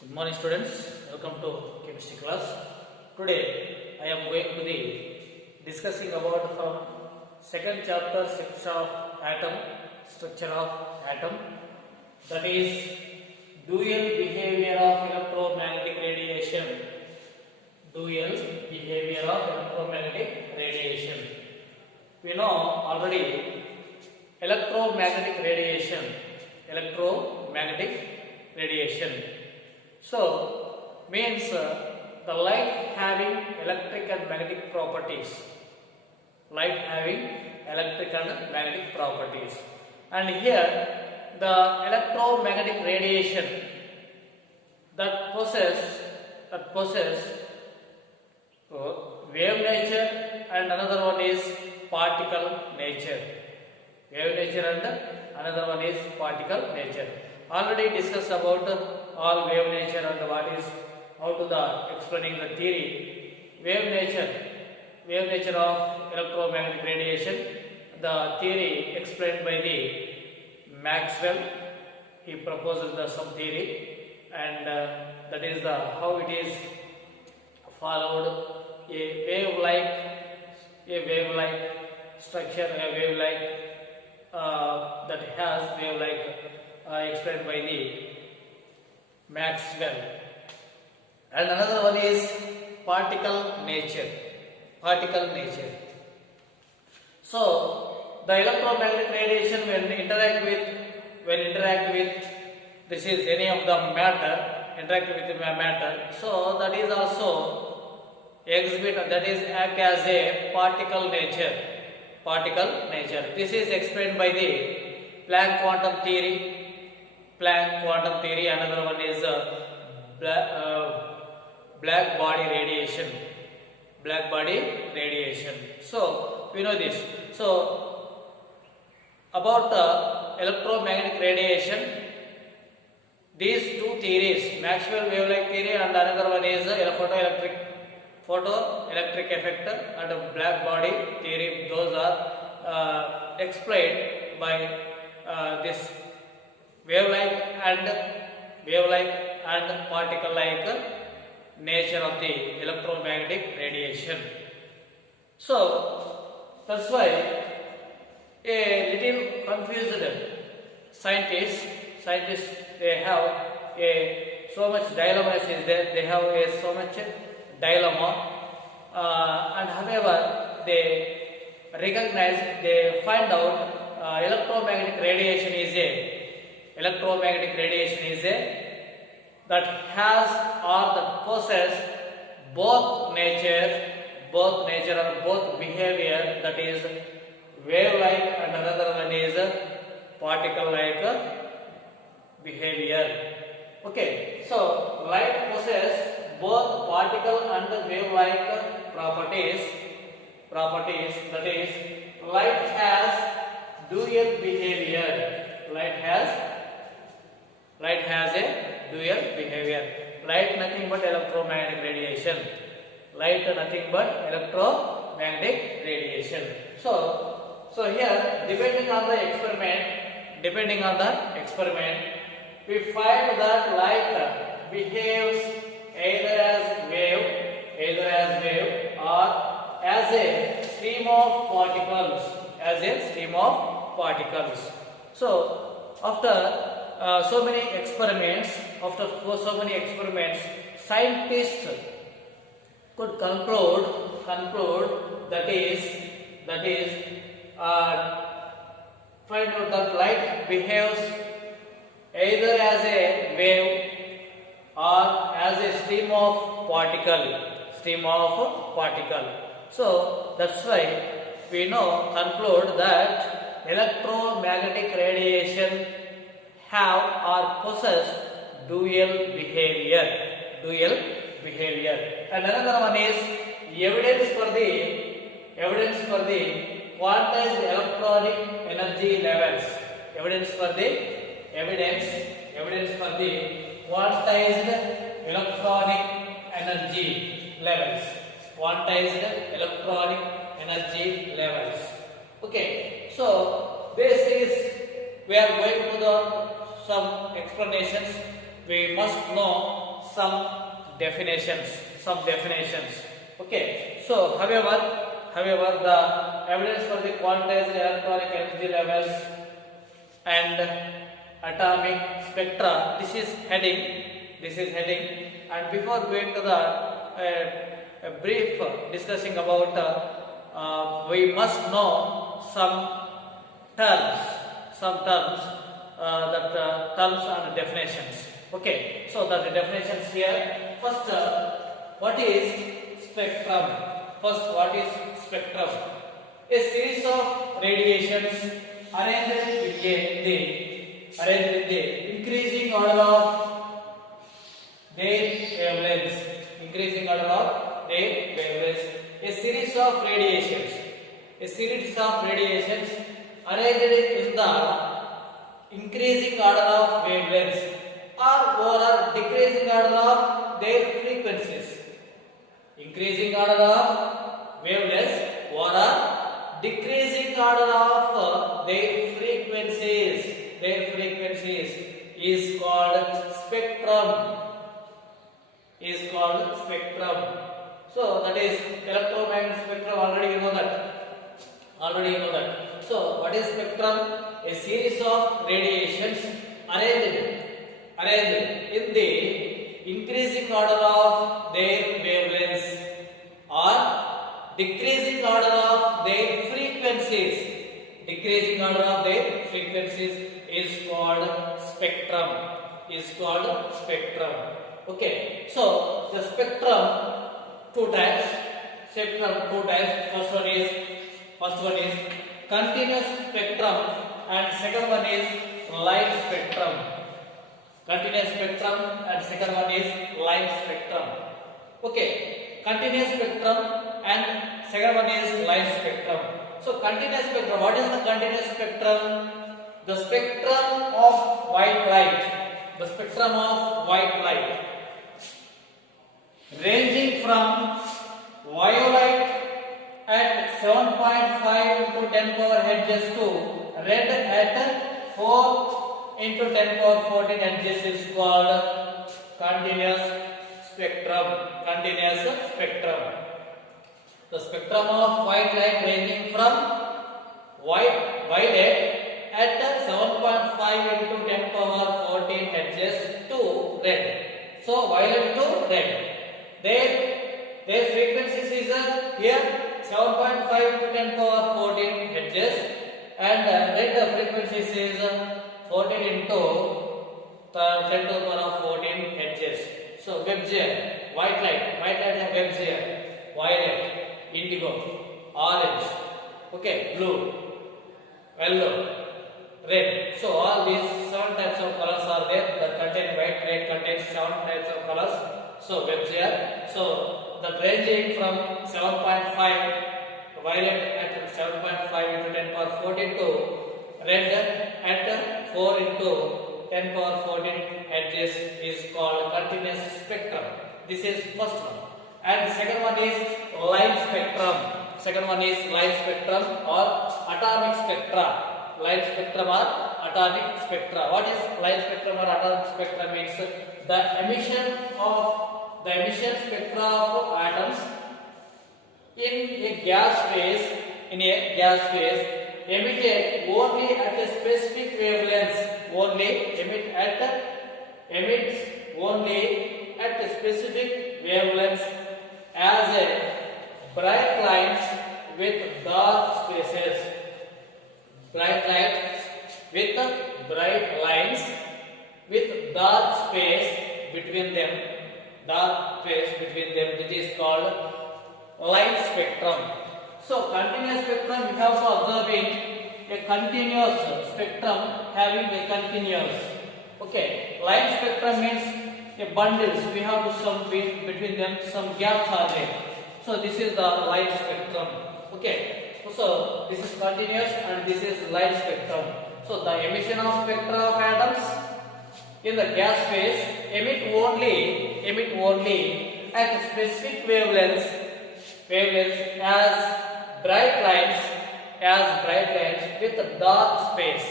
Good morning students, welcome to chemistry class. Today I am going to be discussing about from second chapter structure of atom, that is dual behavior of electromagnetic radiation. Dual behavior of electromagnetic radiation. We know already electromagnetic radiation. So, means the light having electric and magnetic properties. Light having electric and magnetic properties. And here, the electromagnetic radiation that possess wave nature, and another one is particle nature. Wave nature and another one is particle nature. Already discussed about all wave nature and what is how to the explaining the theory. Wave nature of electromagnetic radiation. The theory explained by the Maxwell. He proposed some theory, and that is the how it is followed. A wave-like structure, a wave-like that has wave-like explained by the Maxwell. And another one is particle nature. So the electromagnetic radiation when interact with this is any of the matter, so that is also act as a particle nature. This is explained by the Planck quantum theory. Another one is black body radiation. So we know this. So about electromagnetic radiation, these two theories, Maxwell wavelength theory and another one is photoelectric effect and black body theory, those are explained by this wave-like and particle-like nature of the electromagnetic radiation. So that's why a little confused scientists they have so much dilemma is there. They have so much dilemma, and however they recognize, they find out electromagnetic radiation is a that has or that possess both nature or both behavior, that is wave-like and another one is particle-like behavior. Okay, so light possess both particle and wave-like properties. That is, light has dual behavior. Light has a dual behavior. Light nothing but electromagnetic radiation. So here, depending on the experiment, we find that light behaves either as wave or as a stream of particles. So after so many experiments, scientists could conclude that is find out that light behaves either as a wave or as a stream of particle. So that's why we conclude that electromagnetic radiation have or possess dual behavior. And another one is evidence for the quantized electronic energy levels. Evidence for the quantized electronic energy levels. Okay, so this is we are going to the some explanations. We must know some definitions. Okay, so however, the evidence for the quantized electronic energy levels and atomic spectra. This is heading. And before going to the a brief discussing about, we must know some terms, terms and definitions. Okay, so the definitions here. First, what is spectrum? A series of radiations arranged with the increasing order of their wavelengths. A series of radiations arranged in the increasing order of wavelengths or decreasing order of their frequencies. Increasing order of wavelengths or decreasing order of their frequencies. Is called spectrum. So that is electromagnetic spectrum. Already you know that. So what is spectrum? A series of radiations arranged in the increasing order of their wavelengths or decreasing order of their frequencies. Is called spectrum. Okay, so the spectrum two types. First one is continuous spectrum and second one is light spectrum. Okay, continuous spectrum and second one is light spectrum. So continuous spectrum. What is the continuous spectrum? The spectrum of white light. Ranging from violet at 7.5 into 10 power hertz to red at 4 into 10 power 14 hertz is called continuous spectrum. The spectrum of white light ranging from violet at 7.5 into 10 power 14 hertz to red. So violet to red. Their frequencies is here 7.5 into 10 power 14 hertz and red frequencies is 14 into 10 to the power 14 hertz. So waves here, white light have waves here, violet, indigo, orange, okay, blue, yellow, red. So all these 7 types of colors are there that contain white light contains 7 types of colors. So waves here. So the ranging from 7.5 violet at 7.5 into 10 power 14 to red at 4 into 10 power 14 hertz is called continuous spectrum. This is first one. And second one is light spectrum or atomic spectra. Light spectrum or atomic spectra. What is light spectrum or atomic spectra? Means the emission spectra of atoms in a gas phase emitted only at a specific wavelengths. Emits only at a specific wavelengths as a bright lines with dark spaces. Bright lights with bright lines with dark space between them, which is called light spectrum. So continuous spectrum we have to observe a continuous spectrum having a continuous. Okay, light spectrum means a bundles. We have to some between them some gaps are there. So this is the light spectrum. Okay, so this is continuous and this is light spectrum. So the emission of spectra of atoms in the gas phase emit only at specific wavelengths as bright lines with a dark space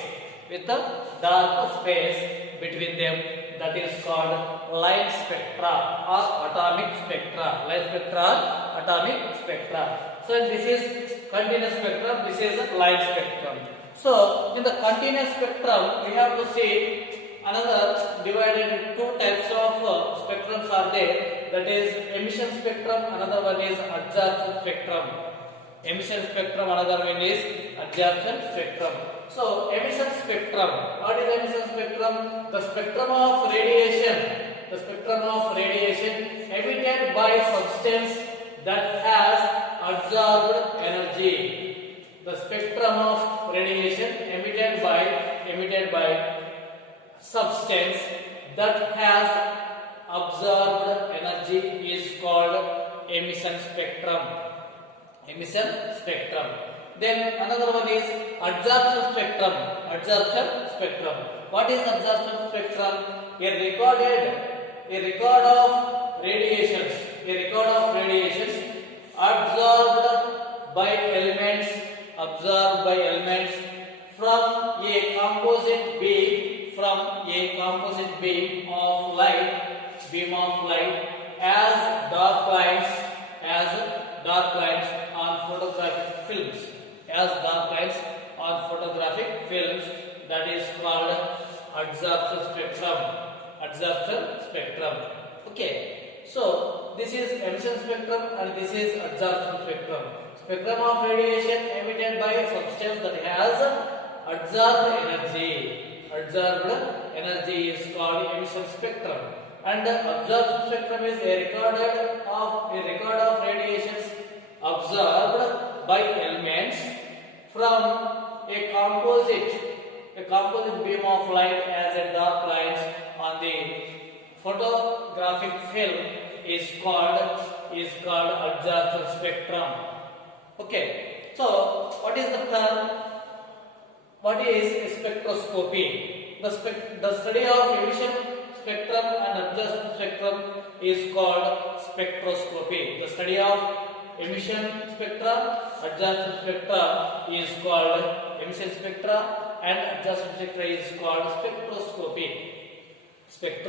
between them, that is called light spectra or atomic spectra. Light spectra or atomic spectra. So this is continuous spectrum, this is light spectrum. So in the continuous spectrum we have to see another divided into two types of spectrums are there, that is emission spectrum, another one is absorption spectrum. Emission spectrum, another one is absorption spectrum. So emission spectrum, what is emission spectrum? The spectrum of radiation, the spectrum of radiation emitted by substance that has absorbed energy. The spectrum of radiation emitted by substance that has absorbed energy is called emission spectrum. Emission spectrum. Then another one is absorption spectrum. Absorption spectrum. What is absorption spectrum? A record of radiations. A record of radiations absorbed by elements from a composite beam of light as dark lines on photographic films. That is called absorption spectrum. Okay, so this is emission spectrum and this is absorption spectrum. Spectrum of radiation emitted by a substance that has absorbed energy is called emission spectrum. And absorption spectrum is a record of radiations absorbed by elements from a composite beam of light as a dark lines on the photographic film is called absorption spectrum. Okay, so what is the term? What is spectroscopy? The study of emission spectrum and absorption spectrum is called spectroscopy. The study of emission spectra, absorption spectra is called emission spectra, and absorption spectra is called spectroscopy. Study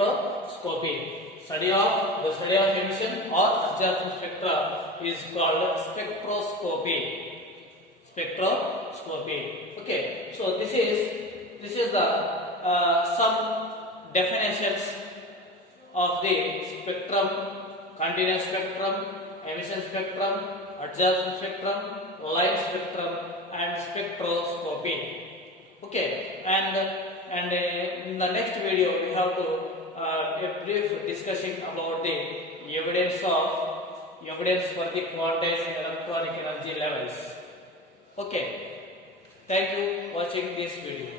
of emission or absorption spectra is called spectroscopy. Okay, so this is the some definitions of the spectrum: continuous spectrum, emission spectrum, absorption spectrum, light spectrum, and spectroscopy. Okay, and in the next video we have to a brief discussion about the evidence for the quantized electronic energy levels. Okay, thank you for watching this video.